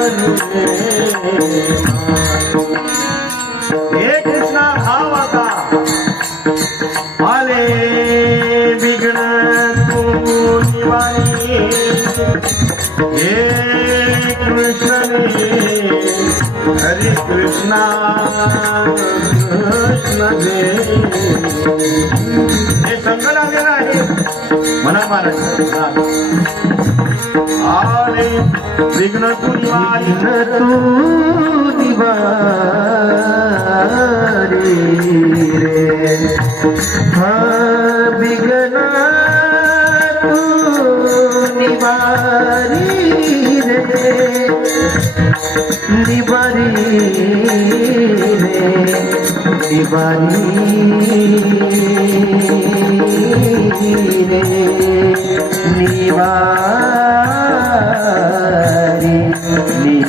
हे कृष्णा भाव आता आले विघ्न तू निवारी हे कृष्ण हरे कृष्णा कृष्ण दे हे संकट आलेलं आहे म्हणा महाराज आले विघ्न तू निवारी तू दिवारी रे हा बिगना तू निवारी रे निवारी रे निवारी रे. निवारी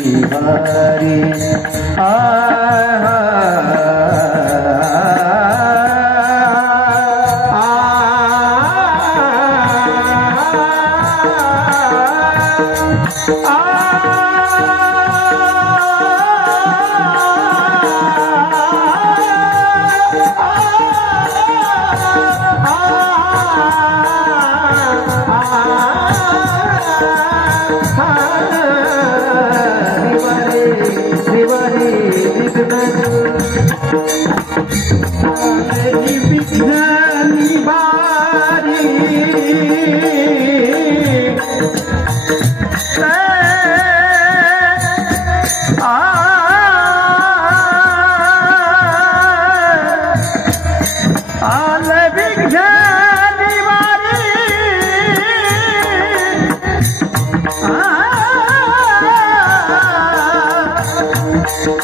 निवारी आ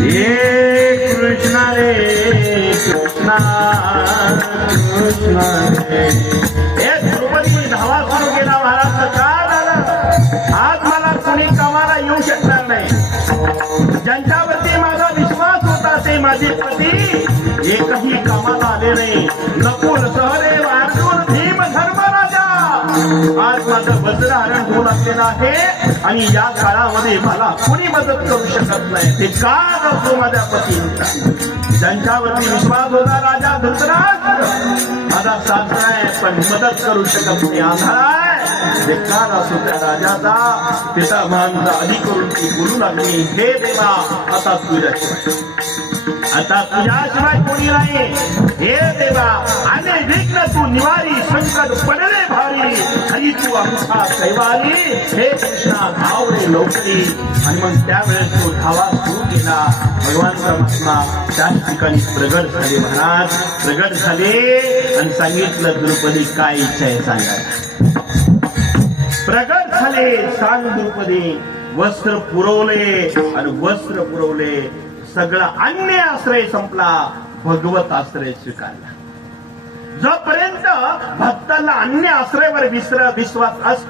हे कृष्ण रे कृष्णा कृष्ण रे. हे द्रौपदी धावा सुरू केला महाराज का झालं? आज मला कोणी कामाला येऊ शकणार नाही. ज्यांच्यावरती माझा विश्वास होता ते माझे पती. एकही कामाला आले नाही. नकुल सहदेव अर्जुन भीम आज माझं वज्रहरण होऊन असलेलं आहे. आणि या काळामध्ये मला कोणी मदत करू शकत नाही. ते का नसतो माझ्या पती ज्यांच्यावरती विश्वास होता राजा धृतराज माझा सासरा आहे पण मदत करू शकत नाही आधार आहे बेकार असो त्या राजाचा? तिचा मानचा अधिक करून ती बोलू लागली. हे देवा आता तुझ्या आता तुझ्याशिवाय कोणी नाही हे देवा आणि विघ्न तू निवारी संकट पडले भारी. हरी तू आमचा कैवारी हे कृष्णा धाव रे आणि मग त्यावेळेस तो धावा सुरू केला. भगवान परमात्मा त्याच ठिकाणी प्रगट झाले महाराज. प्रगट झाले आणि सांगितलं द्रुपदी काय इच्छा आहे सांगायला प्रगट झाले सांग द्रुपदी. वस्त्र पुरवले आणि वस्त्र पुरवले. सगळा अन्य आश्रय संपला. भगवत आश्रय स्वीकारला. जोपर्यंत भक्ताला अन्य आश्रयावर विश्र विश्वास असतो